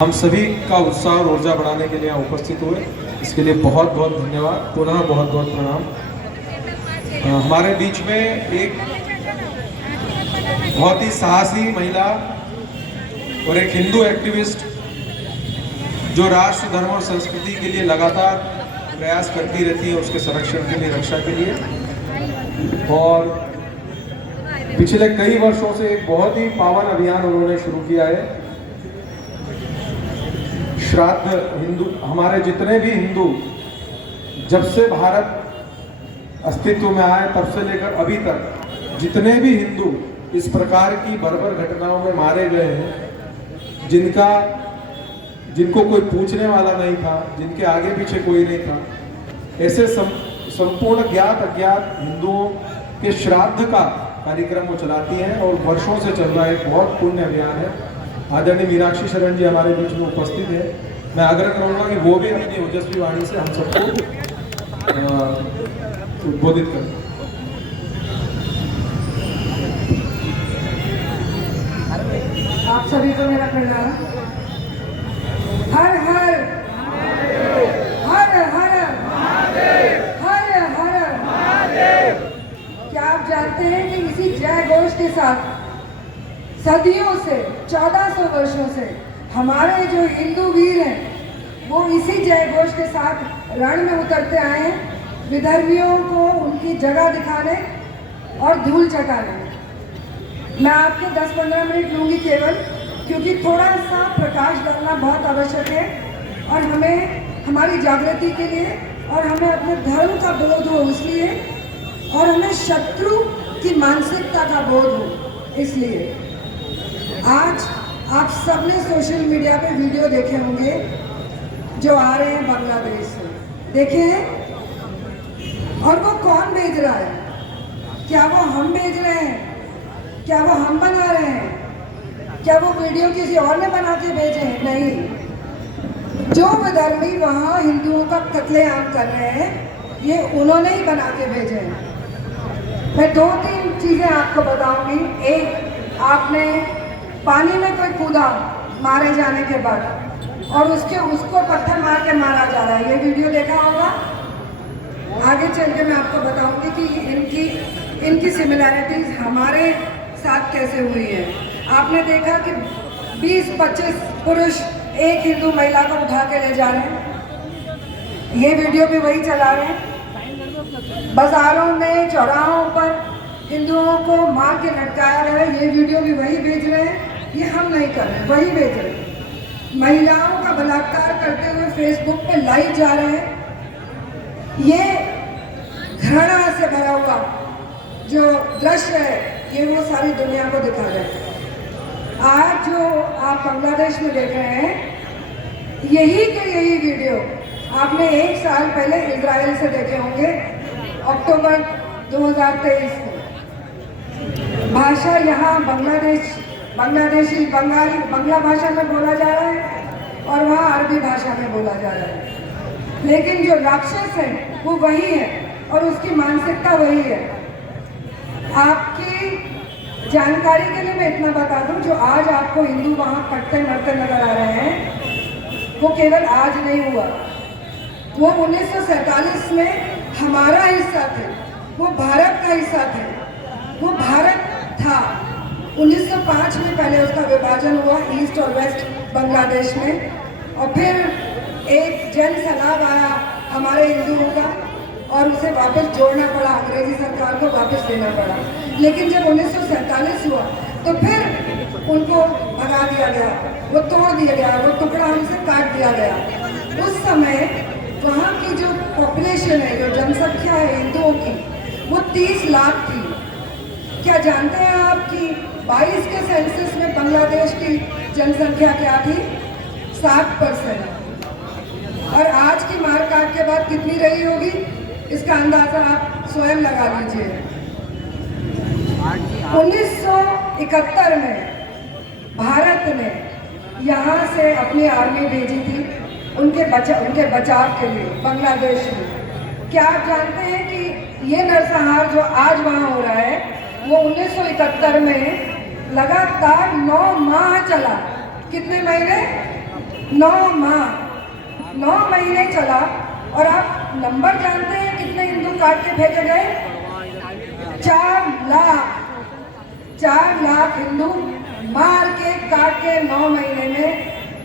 हम सभी का उत्साह और ऊर्जा बढ़ाने के लिए यहाँ उपस्थित हुए, इसके लिए बहुत बहुत धन्यवाद। पुनः बहुत बहुत प्रणाम। हमारे बीच में एक बहुत ही साहसी महिला और एक हिंदू एक्टिविस्ट जो राष्ट्र, धर्म और संस्कृति के लिए लगातार प्रयास करती रहती है, उसके संरक्षण के लिए, रक्षा के लिए। और पिछले कई वर्षों से एक बहुत ही पावन अभियान उन्होंने शुरू किया है। श्राद्ध हिंदू, हमारे जितने भी हिंदू जब से भारत अस्तित्व में आए तब से लेकर अभी तक जितने भी हिंदू इस प्रकार की बर्बर घटनाओं में मारे गए हैं, जिनको कोई पूछने वाला नहीं था, जिनके आगे पीछे कोई नहीं था, ऐसे संपूर्ण ज्ञात अज्ञात हिंदुओं के श्राद्ध का कार्यक्रम वो चलाती हैं और वर्षों से चल रहा है। एक बहुत पुण्य अभियान है। आदरणीय मीनाक्षी शरण जी हमारे बीच में उपस्थित है। मैं आग्रह करूंगा कि वो भी अपनी ओजस्वी वाणी से हम सबको उद्बोधित करें। आप सभी को मेरा प्रणाम। हर हर हर हर हर हर। क्या आप जानते हैं कि इसी जय घोष के साथ सदियों से, 1400 वर्षों से हमारे जो हिंदू वीर हैं वो इसी जय घोष के साथ रण में उतरते आए हैं, विधर्मियों को उनकी जगह दिखाने और धूल चटाने। मैं आपके 10-15 मिनट लूँगी केवल, क्योंकि थोड़ा सा प्रकाश डालना बहुत आवश्यक है और हमें हमारी जागृति के लिए, और हमें अपने धर्म का बोध हो इसलिए, और हमें शत्रु की मानसिकता का बोध हो इसलिए। आज आप सबने सोशल मीडिया पे वीडियो देखे होंगे जो आ रहे हैं बांग्लादेश से, देखे हैं? और वो कौन भेज रहा है? क्या वो हम भेज रहे हैं? क्या वो हम बना रहे हैं? क्या वो वीडियो किसी और ने बना के भेजे हैं? नहीं, जो विधर्मी वहाँ हिंदुओं का कत्लेआम कर रहे हैं ये उन्होंने ही बना के भेजे हैं। मैं 2-3 चीज़ें आपको बताऊंगी। एक, आपने पानी में कोई कूदा मारे जाने के बाद और उसको पत्थर मार के मारा जा रहा है, ये वीडियो देखा होगा। आगे चल के मैं आपको बताऊंगी कि इनकी सिमिलैरिटीज हमारे साथ कैसे हुई है। आपने देखा कि 20-25 पुरुष एक हिंदू महिला को उठा के ले जा रहे हैं, ये वीडियो भी वही चला रहे हैं। बाजारों में, चौराहों पर हिंदुओं को मार के लटकाया रहा है, ये वीडियो भी वही भेज रहे हैं। ये हम नहीं कर रहे, वही भेज रहे हैं। महिलाओं का बलात्कार करते हुए फेसबुक पे लाइव जा रहे हैं। ये घृणा से भरा हुआ जो दृश्य है ये वो सारी दुनिया को दिखा रहे हैं। आज जो आप बांग्लादेश में देख रहे हैं, यही के यही वीडियो आपने 1 साल पहले इजराइल से देखे होंगे, अक्टूबर 2023 को। भाषा यहाँ बांग्लादेशी, बंगाली, बांग्ला भाषा में बोला जा रहा है और वहाँ अरबी भाषा में बोला जा रहा है, लेकिन जो राक्षस है वो वही है और उसकी मानसिकता वही है। आपकी जानकारी के लिए मैं इतना बता दूं, जो आज आपको हिंदू वहाँ कटते मरते नजर आ रहे हैं वो केवल आज नहीं हुआ, वो 1947 में हमारा हिस्सा थे, वो भारत का हिस्सा थे, वो भारत था। 1905 में पहले उसका विभाजन हुआ ईस्ट और वेस्ट बांग्लादेश में, और फिर एक जन सैलाब आया हमारे हिंदुओं का और उसे वापस जोड़ना पड़ा, अंग्रेजी सरकार को वापस देना पड़ा। लेकिन जब 1947 हुआ तो फिर उनको भगा दिया गया, वो तोड़ दिया गया, वो टुकड़ा हमसे काट दिया गया। उस समय वहाँ की जो पॉपुलेशन है, जो जनसंख्या है हिंदुओं की, वो 30 लाख थी। क्या जानते हैं आप कि 22 के सेंसस में बांग्लादेश की जनसंख्या क्या थी? 7%। और आज की मारकाट के बाद कितनी रही होगी इसका अंदाजा आप स्वयं लगा लीजिए। 1971 में भारत ने यहाँ से अपनी आर्मी भेजी थी उनके बचाव के लिए बांग्लादेश में। क्या आप जानते हैं कि ये नरसंहार जो आज वहाँ हो रहा है वो 1971 में लगातार 9 माह चला। कितने महीने? 9 महीने चला। और आप नंबर जानते हैं कितने हिंदू काट के फेंके गए? 4 लाख हिंदू मार के काट के 9 महीने में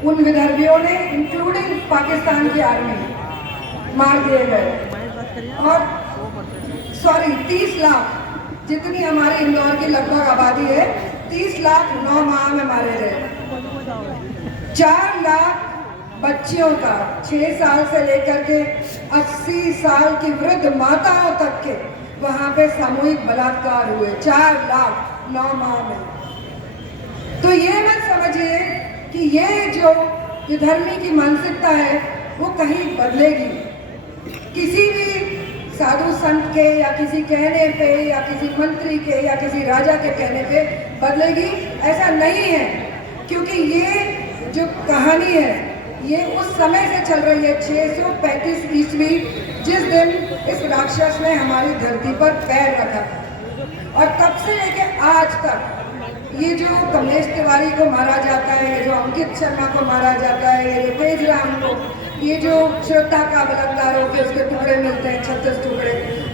उन विदर्भियों ने, इंक्लूडिंग पाकिस्तान की आर्मी, मार दिए गए। और 30 लाख, जितनी हमारी इंदौर की लगभग आबादी है, 30 लाख 9 माह में मारे गए। 4 लाख बच्चियों का 6 साल से लेकर के 80 साल की वृद्ध माताओं तक के वहां पे सामूहिक बलात्कार हुए। 4 लाख 9 माह में। तो ये मत समझिए कि ये जो विधर्मी की मानसिकता है वो कहीं बदलेगी, किसी भी साधु संत के या किसी कहने पे या किसी मंत्री के या किसी राजा के कहने पे बदलेगी, ऐसा नहीं है। क्योंकि ये जो कहानी है ये उस समय से चल रही है, 635 ईस्वी, जिस दिन इस राक्षस ने हमारी धरती पर पैर रखा। और तब से लेके आज तक ये जो कमलेश तिवारी को मारा जाता है, ये जो अंकित शर्मा को मारा जाता है, ये तेज राम को, ये जो श्रद्धा का बलात्कार होकर उसके टुकड़े मिलते हैं 36 टुकड़े,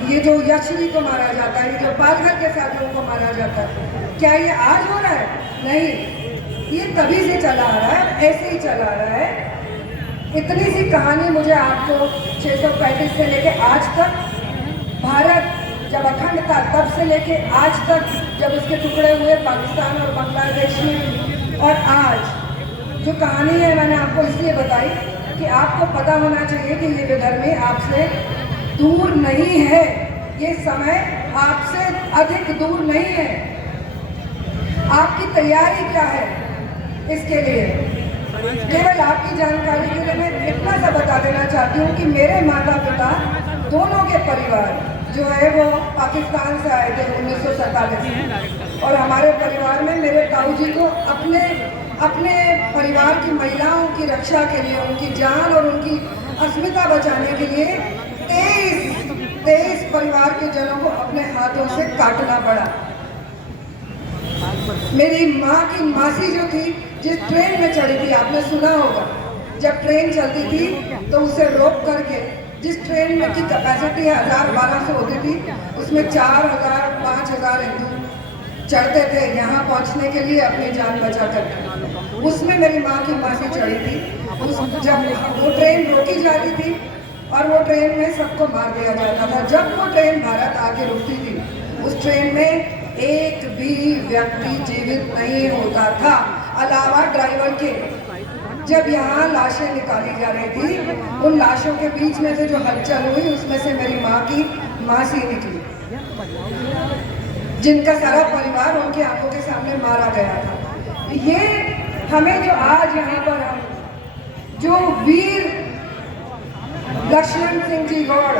ये जो यशवी को मारा जाता है, ये जो पालघर के साथियों को मारा जाता है, क्या ये आज हो रहा है? नहीं, ये तभी से चला आ रहा है, ऐसे ही चला आ रहा है। इतनी सी कहानी मुझे आपको 635 से लेके आज तक, भारत जब अखंड था तब से लेके आज तक, जब उसके टुकड़े हुए पाकिस्तान और बांग्लादेश में, और आज जो कहानी है मैंने आपको इसलिए बताई कि आपको पता होना चाहिए कि ये विधर्मी आपसे दूर नहीं है, ये समय आपसे अधिक दूर नहीं है। आपकी तैयारी क्या है इसके लिए? केवल आपकी जानकारी के लिए मैं इतना सा बता देना चाहती हूँ कि मेरे माता पिता दोनों के परिवार जो है वो पाकिस्तान से आए थे 1947 में। और हमारे परिवार में मेरे ताऊ जी को अपने परिवार की महिलाओं की रक्षा के लिए, उनकी जान और उनकी अस्मिता बचाने के लिए 23 परिवार के जनों को अपने हाथों से काटना पड़ा। मेरी माँ की मासी जो थी, जिस ट्रेन में चढ़ी थी, आपने सुना होगा, जब ट्रेन चलती थी तो उसे रोक करके, जिस ट्रेन में की कैपेसिटी 1000-1200 होती थी, उसमें 4000-5000 हिंदू चढ़ते थे यहाँ पहुँचने के लिए अपनी जान बचा कर। उसमें मेरी माँ की मासी चढ़ी थी। जब वो ट्रेन रोकी जाती थी और वो ट्रेन में सबको मार दिया जाता था। जब वो ट्रेन भारत आके रुकती थी, उस ट्रेन में एक भी व्यक्ति जीवित नहीं होता था, अलावा ड्राइवर के। जब यहाँ लाशें निकाली जा रही थी, उन लाशों के बीच में से जो हलचल हुई, उसमें से मेरी माँ की मासी निकली, जिनका सारा परिवार उनकी आंखों के सामने मारा गया था। ये हमें जो आज यहाँ पर हम जो वीर लक्ष्मण सिंह जी गौड़,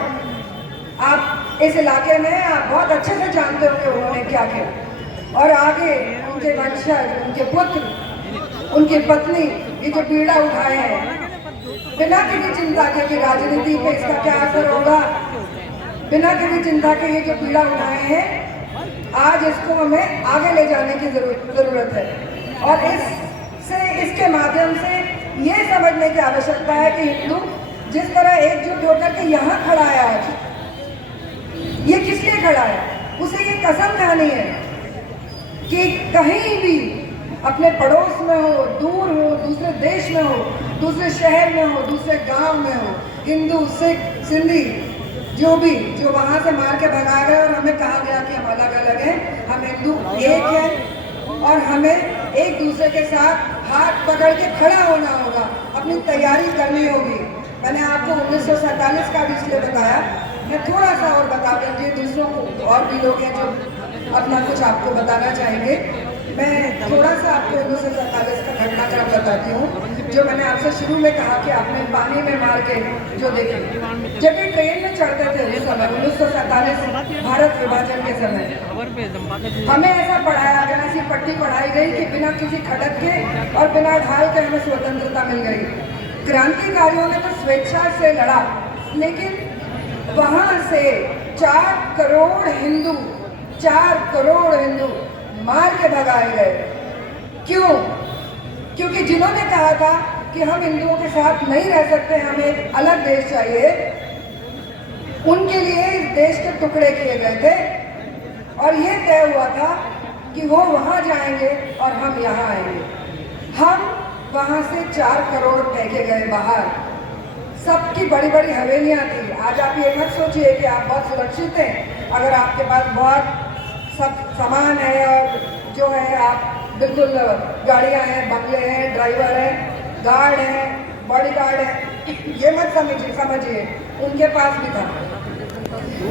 आप इस इलाके में आप बहुत अच्छे से जानते हो कि उन्होंने क्या किया, और आगे उनके वंशज, उनके पुत्र, उनकी पत्नी, ये जो पीड़ा उठाए हैं, बिना किसी चिंता के कि राजनीति पे इसका क्या असर होगा, बिना किसी चिंता के ये जो पीड़ा उठाए हैं, आज इसको हमें आगे ले जाने की जरूरत है। और इसके माध्यम से ये समझने की आवश्यकता है कि हिंदू जिस तरह एकजुट होकर के यहाँ खड़ा है आज, ये किस लिए खड़ा है? उसे ये कसम खानी है कि कहीं भी अपने पड़ोस में हो, दूर हो, दूसरे देश में हो, दूसरे शहर में हो, दूसरे गांव में हो, हिंदू, सिख, सिंधी, जो वहां से मार के भगा गए और हमें कहा गया कि हम अलग अलग हैं, हम हिंदू एक हैं और हमें एक दूसरे के साथ हाथ पकड़ के खड़ा होना होगा, अपनी तैयारी करनी होगी। मैंने आपको 1947 का भी इसलिए बताया, मैं थोड़ा सा और बता दीजिए, दूसरों को और भी लोग हैं जो अपना कुछ आपको बताना चाहेंगे। मैं थोड़ा सा आपको 1947 का घटनाक्रम बताती हूँ, जो मैंने आपसे शुरू में कहा कि आपने पानी में मार के जो देखे। जब ये ट्रेन में चढ़ते थे उस समय 1947 भारत विभाजन के समय, हमें ऐसा पढ़ाया गया, ऐसी पट्टी पढ़ाई गई कि बिना किसी खड़क के और बिना ढाल के हमें स्वतंत्रता मिल गई। क्रांतिकारियों ने तो स्वेच्छा से लड़ा, लेकिन वहाँ से 4 करोड़ हिंदू मार के भगाए गए। क्यों? क्योंकि जिन्होंने कहा था कि हम हिंदुओं के साथ नहीं रह सकते, हमें एक अलग देश चाहिए, उनके लिए इस देश के टुकड़े किए गए थे और ये तय हुआ था कि वो वहाँ जाएंगे और हम यहाँ आएंगे। हम वहाँ से 4 करोड़ फेंके गए बाहर। सबकी बड़ी बड़ी हवेलियाँ थी। आज आप ये मत सोचिए कि आप बहुत सुरक्षित हैं। अगर आपके पास बहुत सब सामान है और जो है आप बिल्कुल गाड़ियाँ हैं, बंगले हैं, ड्राइवर हैं, गार्ड हैं, बॉडीगार्ड हैं, ये मत समझिए उनके पास भी था।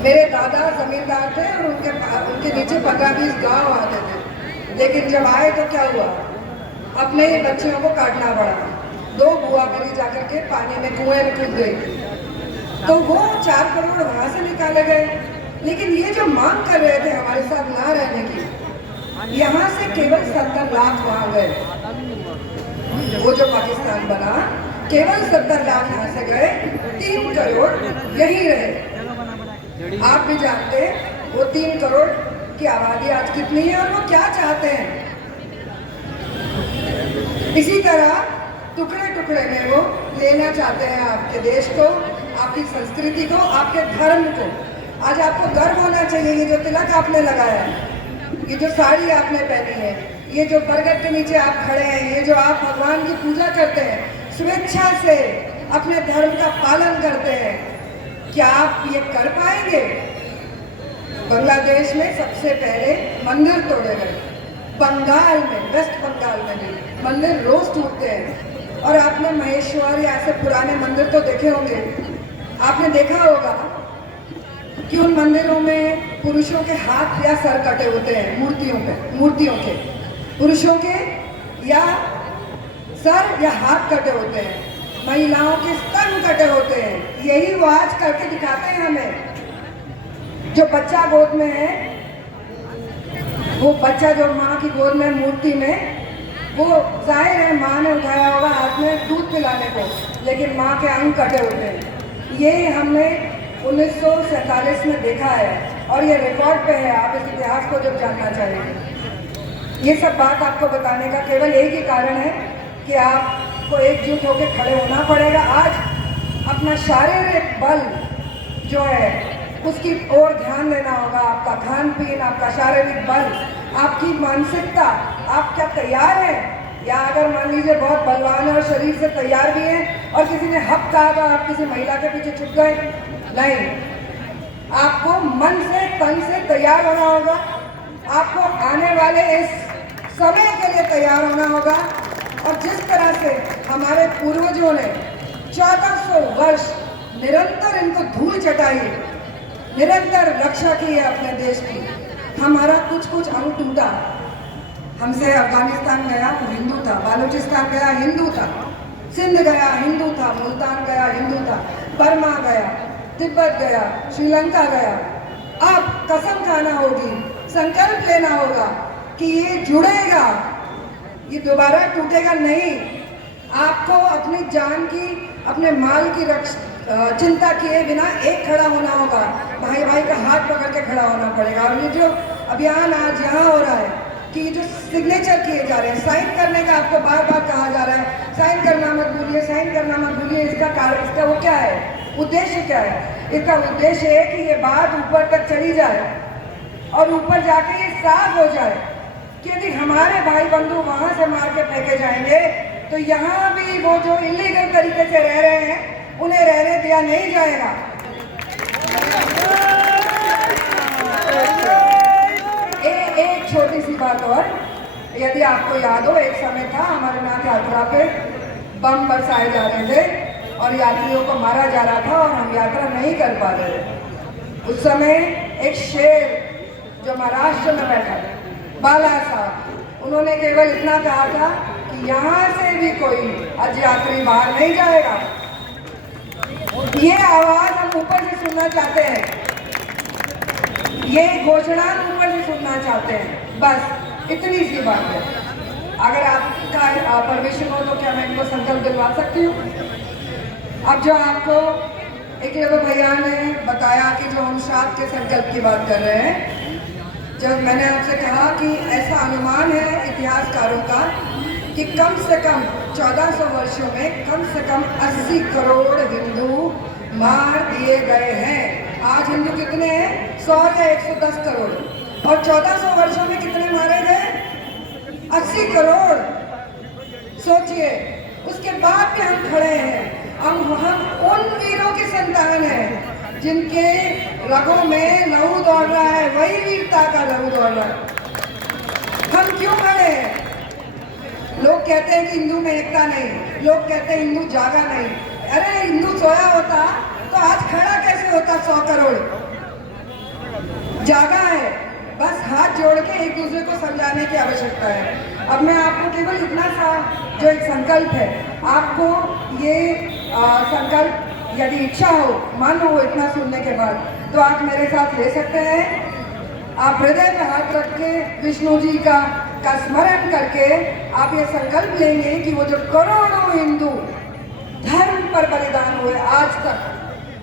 मेरे दादा जमींदार थे और उनके नीचे 15-20 गांव आते थे, लेकिन जब आए तो क्या हुआ, अपने ही बच्चियों को काटना पड़ा। 2 बुआ मेरी जाकर के पानी में कुएं में कूद गई। तो वो 4 करोड़ वहां से निकाले गए। लेकिन ये जो मांग कर रहे थे हमारे साथ ना रहने की, यहाँ से केवल 70 लाख वहां गए। वो जो पाकिस्तान बना, केवल 70 लाख यहाँ से गए, 3 करोड़ यही रहे। आप भी जानते हैं वो 3 करोड़ की आबादी आज कितनी है और वो क्या चाहते हैं। इसी तरह टुकड़े टुकड़े में वो लेना चाहते हैं आपके देश को, आपकी संस्कृति को, आपके धर्म को। आज आपको गर्व होना चाहिए, ये जो तिलक आपने लगाया है, ये जो साड़ी आपने पहनी है, ये जो बरगद के नीचे आप खड़े हैं, ये जो आप भगवान की पूजा करते हैं, स्वेच्छा से अपने धर्म का पालन करते हैं, क्या आप ये कर पाएंगे? बांग्लादेश में सबसे पहले मंदिर तोड़े गए। बंगाल में, वेस्ट बंगाल में भी मंदिर रोज टूटते हैं। और आपने महेश्वर या ऐसे पुराने मंदिर तो देखे होंगे। आपने देखा होगा कि उन मंदिरों में पुरुषों के हाथ या सर कटे होते हैं, मूर्तियों के पुरुषों के या सर या हाथ कटे होते हैं, महिलाओं के स्तन कटे होते हैं। यही वो आज करके दिखाते हैं हमें। जो बच्चा गोद में है, वो बच्चा जो माँ की गोद में मूर्ति में, वो जाहिर है माँ ने उठाया होगा हाथ में दूध पिलाने को, लेकिन माँ के अंग कटे होते हैं। ये हमने 1947 में देखा है और ये रिकॉर्ड पे है। आप इस इतिहास को जब जानना चाहेंगे, ये सब बात आपको बताने का केवल एक ही कारण है कि आपको एकजुट होकर खड़े होना पड़ेगा। आज अपना शारीरिक बल जो है उसकी ओर ध्यान देना होगा। आपका खान पीन, आपका शारीरिक बल, आपकी मानसिकता, आप क्या तैयार हैं? या अगर मान लीजिए बहुत बलवान है और शरीर से तैयार भी हैं और किसी ने हक कहा तो आप किसी महिला के पीछे छुप गए, नहीं। आपको मन से, तन से तैयार होना होगा। आपको आने वाले इस समय के लिए तैयार होना होगा। और जिस तरह से हमारे पूर्वजों ने 1400 वर्ष निरंतर इनको धूल चटाई, निरंतर रक्षा की है अपने देश की, हमारा कुछ अंग टूटा। हमसे अफगानिस्तान गया तो हिंदू था, बालूचिस्तान गया हिंदू था, सिंध गया हिंदू था, मुल्तान गया हिंदू था, बर्मा गया, तिब्बत गया, श्रीलंका गया। अब कसम खाना होगी, संकल्प लेना होगा कि ये जुड़ेगा, ये दोबारा टूटेगा नहीं। आपको अपनी जान की, अपने माल की चिंता किए बिना एक खड़ा होना होगा। भाई भाई का हाथ पकड़ के खड़ा होना पड़ेगा। और ये जो अभियान आज यहाँ हो रहा है कि ये जो सिग्नेचर किए जा रहे हैं, साइन करने का आपको बार बार कहा जा रहा है, साइन करना मत भूलिए, साइन करना मत भूलिए। इसका कारण, इसका वो क्या है, उद्देश्य क्या है? इसका उद्देश्य है कि ये बात ऊपर तक चली जाए और ऊपर जाके ये साफ हो जाए कि यदि हमारे भाई बंधु वहां से मार के फेंके जाएंगे तो यहाँ भी वो जो इलीगल तरीके से रह रहे हैं उन्हें रहने दिया नहीं जाएगा। एक छोटी सी बात और, यदि आपको याद हो, एक समय था अमरनाथ यात्रा पे बम बरसाए जा रहे थे और यात्रियों को मारा जा रहा था और हम यात्रा नहीं कर पा रहे थे। उस समय एक शेर जो महाराष्ट्र में बैठा था, बाला साहब, उन्होंने केवल इतना कहा था कि यहाँ से भी कोई आज यात्री बाहर नहीं जाएगा। ये आवाज हम ऊपर से सुनना चाहते हैं, ये घोषणा ऊपर से सुनना चाहते हैं। बस इतनी सी बात है। अगर आपका परमिशन हो तो क्या मैं इनको संकल्प दिलवा सकती हूँ? अब जो आपको एक भैया ने बताया कि जो हम श्राद्ध के संकल्प की बात कर रहे हैं, जब मैंने आपसे कहा कि ऐसा अनुमान है इतिहासकारों का कि कम से कम 1400 वर्षों में कम से कम 80 करोड़ हिंदू मार दिए गए हैं। आज हिंदू कितने हैं? 100 या 110 करोड़। और 1400 वर्षों में कितने मारे गए? 80 करोड़। सोचिए, उसके बाद भी हम खड़े हैं। हम उन वीरों की संतान हैं जिनके रगों में लहू दौड़ रहा है, वही वीरता का लहू दौड़ रहा है। हम क्यों खड़े हैं? लोग कहते हैं कि हिंदू में एकता नहीं, लोग कहते हैं हिंदू जागा नहीं। अरे हिंदू सोया होता तो आज खड़ा कैसे होता? 100 करोड़ जागा है। बस हाथ जोड़ के एक दूसरे को समझाने की आवश्यकता है। अब मैं आपको केवल इतना सा जो एक संकल्प है, आपको ये संकल्प यदि इच्छा हो, मन हो इतना सुनने के बाद, तो आप मेरे साथ ले सकते हैं। आप हृदय में हाथ रख के विष्णु जी का स्मरण करके आप ये संकल्प लेंगे कि वो जो करोड़ों हिंदू धर्म पर बलिदान हुए आज तक,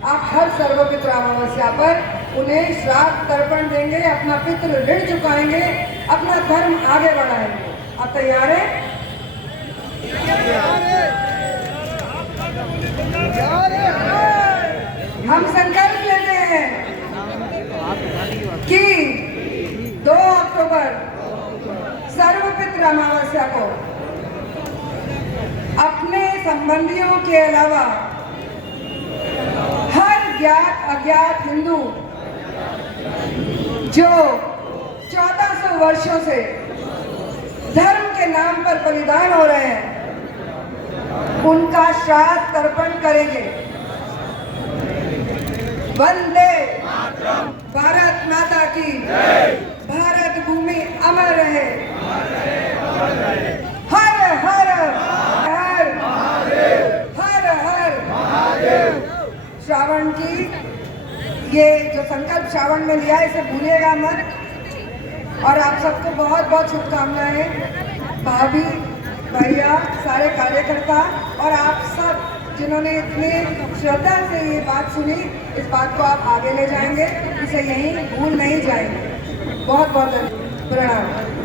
आप हर सर्वपितृ अमावस्या पर उन्हें श्राद्ध तर्पण देंगे, अपना पितृ ऋण चुकाएंगे, अपना धर्म आगे बढ़ाएंगे। आप तैयार हैं? हम संकल्प लेते हैं कि 2 अक्टूबर सर्वपितृ अमावस्या को अपने संबंधियों के अलावा हर ज्ञात अज्ञात हिंदू जो 1400 वर्षों से धर्म के नाम पर बलिदान हो रहे हैं, उनका श्राद्ध तर्पण करेंगे। वंदे भारत माता की, भारत भूमि अमर रहे। हर हर हर हर हर महादेव। श्रावण की ये जो संकल्प श्रावण में लिया, इसे भूलिएगा मत। और आप सबको बहुत बहुत शुभकामनाएं, भाभी, भैया, सारे कार्यकर्ता और आप सब जिन्होंने इतने श्रद्धा से ये बात सुनी। इस बात को आप आगे ले जाएंगे, इसे यहीं भूल नहीं जाएंगे। बहुत बहुत प्रणाम।